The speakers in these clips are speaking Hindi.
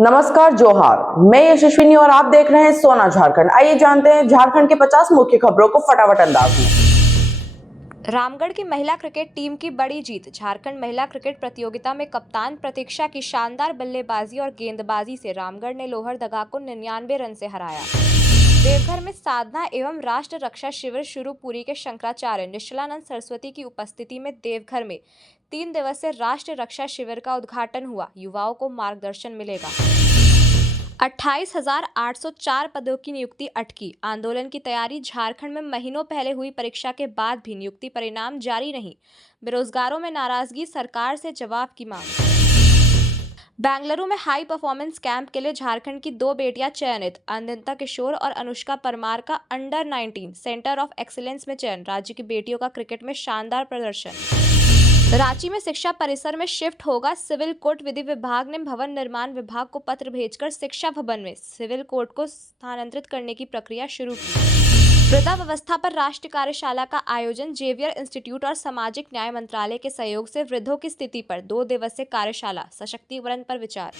नमस्कार, जोहार। मैं यशस्विनी और आप देख रहे हैं सोना झारखंड। आइए जानते हैं झारखंड के 50 मुख्य खबरों को फटाफट अंदाज में। रामगढ़ की महिला क्रिकेट टीम की बड़ी जीत। झारखंड महिला क्रिकेट प्रतियोगिता में कप्तान प्रतीक्षा की शानदार बल्लेबाजी और गेंदबाजी से रामगढ़ ने लोहरदगा को 99 रन से हराया। देवघर में साधना एवं राष्ट्र रक्षा शिविर शुरू। पुरी के शंकराचार्य निश्चलानंद सरस्वती की उपस्थिति में देवघर में 3 दिवसीय राष्ट्र रक्षा शिविर का उद्घाटन हुआ। युवाओं को मार्गदर्शन मिलेगा। 28,804 पदों की नियुक्ति अटकी। आंदोलन की तैयारी। झारखंड में महीनों पहले हुई परीक्षा के बाद भी नियुक्ति परिणाम जारी नहीं। बेरोजगारों में नाराजगी। सरकार से जवाब की मांग। बेंगलुरु में हाई परफॉर्मेंस कैंप के लिए झारखंड की 2 बेटियां चयनित। अनिंदिता किशोर और अनुष्का परमार का अंडर 19 सेंटर ऑफ एक्सीलेंस में चयन। राज्य की बेटियों का क्रिकेट में शानदार प्रदर्शन। रांची में शिक्षा परिसर में शिफ्ट होगा सिविल कोर्ट। विधि विभाग ने भवन निर्माण विभाग को पत्र भेजकर शिक्षा भवन में सिविल कोर्ट को स्थानांतरित करने की प्रक्रिया शुरू की। वृद्धा व्यवस्था पर राष्ट्रीय कार्यशाला का आयोजन। जेवियर इंस्टीट्यूट और सामाजिक न्याय मंत्रालय के सहयोग से वृद्धों की स्थिति पर 2 दिवसीय कार्यशाला। सशक्तिकरण पर विचार।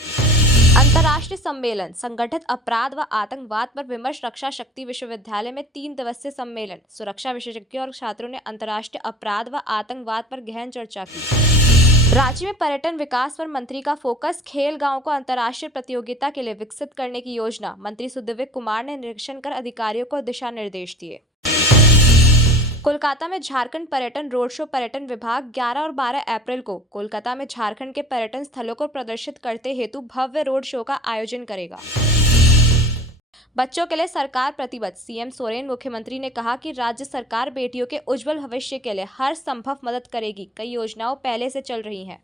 अंतर्राष्ट्रीय सम्मेलन। संगठित अपराध व आतंकवाद पर विमर्श। रक्षा शक्ति विश्वविद्यालय में 3 दिवसीय सम्मेलन। सुरक्षा विशेषज्ञों और छात्रों ने अंतर्राष्ट्रीय अपराध व आतंकवाद पर गहन चर्चा की। रांची में पर्यटन विकास पर मंत्री का फोकस। खेल गांव को अंतर्राष्ट्रीय प्रतियोगिता के लिए विकसित करने की योजना। मंत्री सुदिव्य कुमार ने निरीक्षण कर अधिकारियों को दिशा निर्देश दिए। कोलकाता में झारखंड पर्यटन रोड शो। पर्यटन विभाग 11 और 12 अप्रैल को कोलकाता में झारखंड के पर्यटन स्थलों को प्रदर्शित करते हेतु भव्य रोड शो का आयोजन करेगा। बच्चों के लिए सरकार प्रतिबद्ध। सीएम सोरेन। मुख्यमंत्री ने कहा कि राज्य सरकार बेटियों के उज्जवल भविष्य के लिए हर संभव मदद करेगी। कई योजनाओं पहले से चल रही हैं।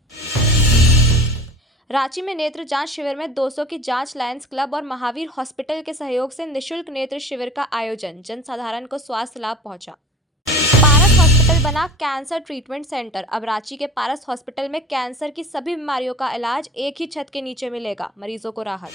रांची में नेत्र जांच शिविर में 200 की जांच। लायंस क्लब और महावीर हॉस्पिटल के सहयोग से निःशुल्क नेत्र शिविर का आयोजन। जनसाधारण को स्वास्थ्य लाभ पहुंचा। पारस हॉस्पिटल बना कैंसर ट्रीटमेंट सेंटर। अब रांची के पारस हॉस्पिटल में कैंसर की सभी बीमारियों का इलाज एक ही छत के नीचे मिलेगा। मरीजों को राहत।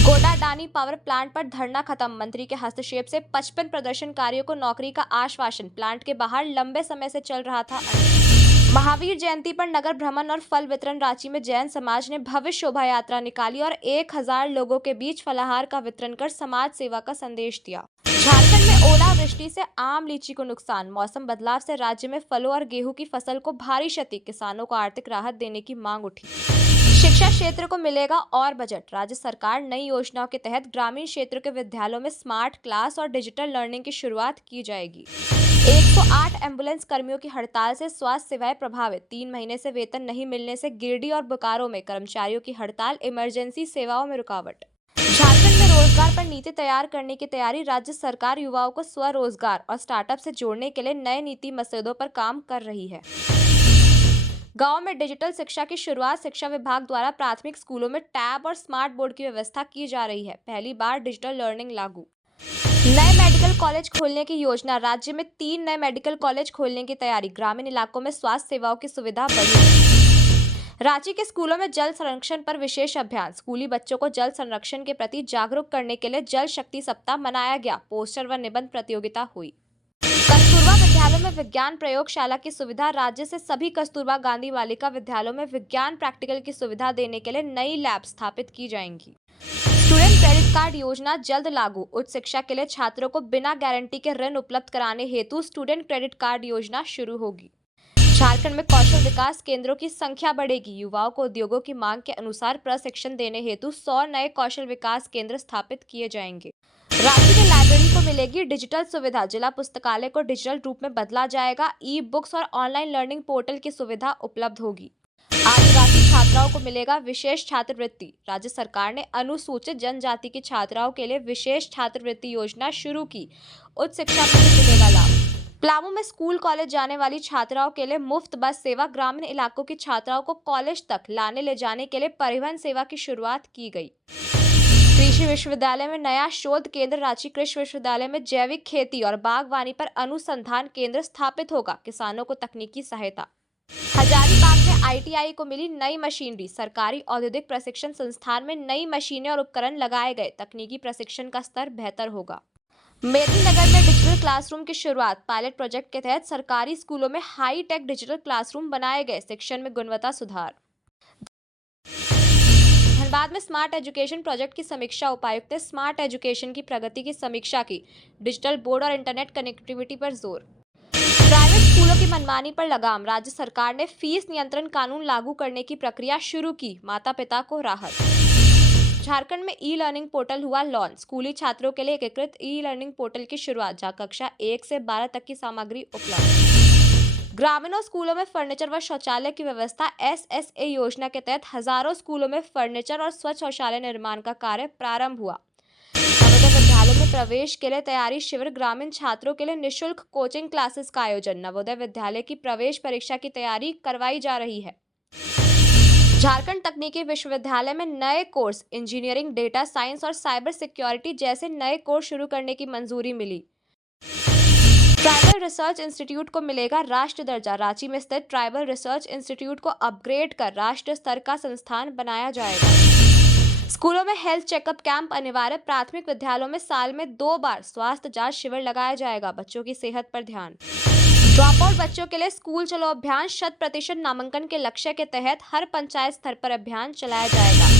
गोड्डा डानी पावर प्लांट पर धरना खत्म। मंत्री के हस्तक्षेप से 55 प्रदर्शनकारियों को नौकरी का आश्वासन। प्लांट के बाहर लंबे समय से चल रहा था अनशन। महावीर जयंती पर नगर भ्रमण और फल वितरण। रांची में जैन समाज ने भव्य शोभा यात्रा निकाली और 1000 लोगों के बीच फलाहार का वितरण कर समाज सेवा का संदेश दिया। झारखंड में ओलावृष्टि से आम लीची को नुकसान। मौसम बदलाव से राज्य में फलों और गेहूं की फसल को भारी क्षति। किसानों को आर्थिक राहत देने की मांग उठी। शिक्षा क्षेत्र को मिलेगा और बजट। राज्य सरकार नई योजनाओं के तहत ग्रामीण क्षेत्र के विद्यालयों में स्मार्ट क्लास और डिजिटल लर्निंग की शुरुआत की जाएगी। 108 एम्बुलेंस कर्मियों की हड़ताल से स्वास्थ्य सेवाएं प्रभावित। 3 महीने से वेतन नहीं मिलने से गिरिडीह और बोकारो में कर्मचारियों की हड़ताल। इमरजेंसी सेवाओं में रुकावट। झारखंड में रोजगार पर नीति तैयार करने की तैयारी। राज्य सरकार युवाओं को स्वरोजगार और स्टार्टअप से जोड़ने के लिए नए नीति मसौदों पर काम कर रही है। गांव में डिजिटल शिक्षा की शुरुआत। शिक्षा विभाग द्वारा प्राथमिक स्कूलों में टैब और स्मार्ट बोर्ड की व्यवस्था की जा रही है। पहली बार डिजिटल लर्निंग लागू। नए मेडिकल कॉलेज खोलने की योजना। राज्य में 3 नए मेडिकल कॉलेज खोलने की तैयारी। ग्रामीण इलाकों में स्वास्थ्य सेवाओं की सुविधा बढ़ी। रांची के स्कूलों में जल संरक्षण पर विशेष अभियान। स्कूली बच्चों को जल संरक्षण के प्रति जागरूक करने के लिए जल शक्ति सप्ताह मनाया गया। पोस्टर व निबंध प्रतियोगिता हुई। कस्तूरबा विद्यालयों में विज्ञान प्रयोगशाला की सुविधा। राज्य से सभी कस्तूरबा गांधी बालिका विद्यालयों में विज्ञान प्रैक्टिकल की सुविधा देने के लिए नई लैब स्थापित की जाएंगी। स्टूडेंट क्रेडिट कार्ड योजना जल्द लागू। उच्च शिक्षा के लिए छात्रों को बिना गारंटी के ऋण उपलब्ध कराने हेतु स्टूडेंट क्रेडिट कार्ड योजना शुरू होगी। झारखंड में कौशल विकास केंद्रों की संख्या बढ़ेगी। युवाओं को उद्योगों की मांग के अनुसार प्रशिक्षण देने हेतु 100 नए कौशल विकास केंद्र स्थापित किए जाएंगे। रांची में लाइब्रेरी को मिलेगी डिजिटल सुविधा। जिला पुस्तकालय को डिजिटल रूप में बदला जाएगा। ई बुक्स और ऑनलाइन लर्निंग पोर्टल की सुविधा उपलब्ध होगी। आदिवासी छात्राओं को मिलेगा विशेष छात्रवृत्ति। राज्य सरकार ने अनुसूचित जनजाति की छात्राओं के लिए विशेष छात्रवृत्ति योजना शुरू की। उच्च शिक्षा में भी मिलेगा लाभ। पलामू में स्कूल कॉलेज जाने वाली छात्राओं के लिए मुफ्त बस सेवा। ग्रामीण इलाकों की छात्राओं को कॉलेज तक लाने ले जाने के लिए परिवहन सेवा की शुरुआत की गई। कृषि विश्वविद्यालय में नया शोध केंद्र। रांची कृषि विश्वविद्यालय में जैविक खेती और बागवानी पर अनुसंधान केंद्र स्थापित होगा। किसानों को तकनीकी सहायता। हजारीबाग में आईटीआई को मिली नई मशीनरी। सरकारी औद्योगिक प्रशिक्षण संस्थान में नई मशीनें और उपकरण लगाए गए। तकनीकी प्रशिक्षण का स्तर बेहतर होगा। मेदिनीनगर में डिजिटल क्लासरूम की शुरुआत। पायलट प्रोजेक्ट के तहत सरकारी स्कूलों में हाई टेक डिजिटल क्लासरूम बनाए गए। शिक्षण में गुणवत्ता सुधार। धनबाद में स्मार्ट एजुकेशन प्रोजेक्ट की समीक्षा। उपायुक्त ने स्मार्ट एजुकेशन की प्रगति की समीक्षा की। डिजिटल बोर्ड और इंटरनेट कनेक्टिविटी पर जोर। प्राइवेट स्कूलों की मनमानी पर लगाम। राज्य सरकार ने फीस नियंत्रण कानून लागू करने की प्रक्रिया शुरू की। माता पिता को राहत। झारखंड में ई लर्निंग पोर्टल हुआ लॉन्च। स्कूली छात्रों के लिए एकीकृत ई लर्निंग पोर्टल की शुरुआत, जहां कक्षा 1 से 12 तक की सामग्री उपलब्ध। ग्रामीणों स्कूलों में फर्नीचर व शौचालय की व्यवस्था। SSA योजना के तहत हजारों स्कूलों में फर्नीचर और स्वच्छ शौचालय निर्माण का कार्य प्रारंभ हुआ। नवोदय विद्यालयों में प्रवेश के लिए तैयारी शिविर। ग्रामीण छात्रों के लिए निःशुल्क कोचिंग क्लासेस का आयोजन। नवोदय विद्यालय की प्रवेश परीक्षा की तैयारी करवाई जा रही है। झारखंड तकनीकी विश्वविद्यालय में नए कोर्स इंजीनियरिंग, डेटा साइंस और साइबर सिक्योरिटी जैसे नए कोर्स शुरू करने की मंजूरी मिली। ट्राइबल रिसर्च इंस्टीट्यूट को मिलेगा राष्ट्रीय दर्जा। रांची में स्थित ट्राइबल रिसर्च इंस्टीट्यूट को अपग्रेड कर राष्ट्रीय स्तर का संस्थान बनाया जाएगा। स्कूलों में हेल्थ चेकअप कैंप अनिवार्य। प्राथमिक विद्यालयों में साल में 2 बार स्वास्थ्य जांच शिविर लगाया जाएगा। बच्चों की सेहत पर ध्यान। ड्रॉप आउट बच्चों के लिए स्कूल चलो अभियान। 100% नामांकन के लक्ष्य के तहत हर पंचायत स्तर पर अभियान चलाया जाएगा।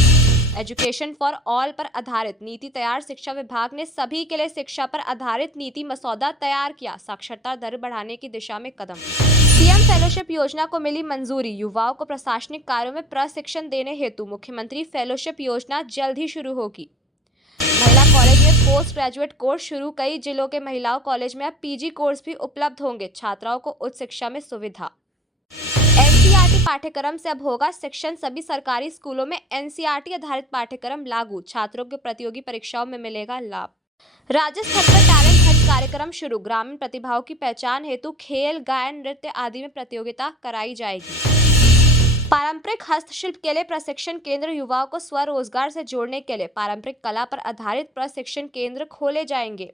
एजुकेशन फॉर ऑल पर आधारित नीति तैयार। शिक्षा विभाग ने सभी के लिए शिक्षा पर आधारित नीति मसौदा तैयार किया। साक्षरता दर बढ़ाने की दिशा में कदम। सीएम फेलोशिप योजना को मिली मंजूरी। युवाओं को प्रशासनिक कार्यों में प्रशिक्षण देने हेतु मुख्यमंत्री फेलोशिप योजना जल्द ही शुरू होगी। महिला कॉलेज में पोस्ट ग्रेजुएट कोर्स शुरू। कई जिलों के महिलाओं कॉलेज में अब PG कोर्स भी उपलब्ध होंगे। छात्राओं को उच्च शिक्षा में सुविधा। NCERT पाठ्यक्रम से अब होगा शिक्षण। सभी सरकारी स्कूलों में NCERT आधारित पाठ्यक्रम लागू। छात्रों को प्रतियोगी परीक्षाओं में मिलेगा लाभ। राज्य स्तर पर टैलेंट हंट कार्यक्रम शुरू। ग्रामीण प्रतिभाओं की पहचान हेतु खेल, गायन, नृत्य आदि में प्रतियोगिता कराई जाएगी। पारंपरिक हस्तशिल्प के लिए प्रशिक्षण केंद्र। युवाओं को स्वरोजगार से जोड़ने के लिए पारंपरिक कला पर आधारित प्रशिक्षण केंद्र खोले जाएंगे।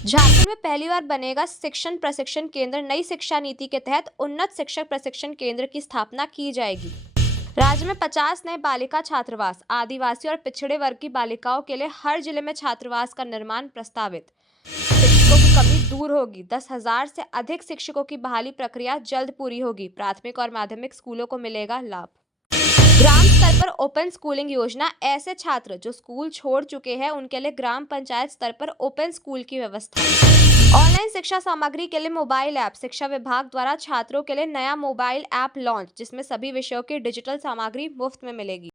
झारखंड में पहली बार बनेगा शिक्षण प्रशिक्षण केंद्र। नई शिक्षा नीति के तहत उन्नत शिक्षक प्रशिक्षण केंद्र की स्थापना की जाएगी। राज्य में 50 नए बालिका छात्रावास। आदिवासी और पिछड़े वर्ग की बालिकाओं के लिए हर जिले में छात्रावास का निर्माण प्रस्तावित। शिक्षकों की कमी दूर होगी। 10,000 से अधिक शिक्षकों की बहाली प्रक्रिया जल्द पूरी होगी। प्राथमिक और माध्यमिक स्कूलों को मिलेगा लाभ। ग्राम स्तर पर ओपन स्कूलिंग योजना। ऐसे छात्र जो स्कूल छोड़ चुके हैं उनके लिए ग्राम पंचायत स्तर पर ओपन स्कूल की व्यवस्था। ऑनलाइन शिक्षा सामग्री के लिए मोबाइल ऐप। शिक्षा विभाग द्वारा छात्रों के लिए नया मोबाइल ऐप लॉन्च, जिसमें सभी विषयों की डिजिटल सामग्री मुफ्त में मिलेगी।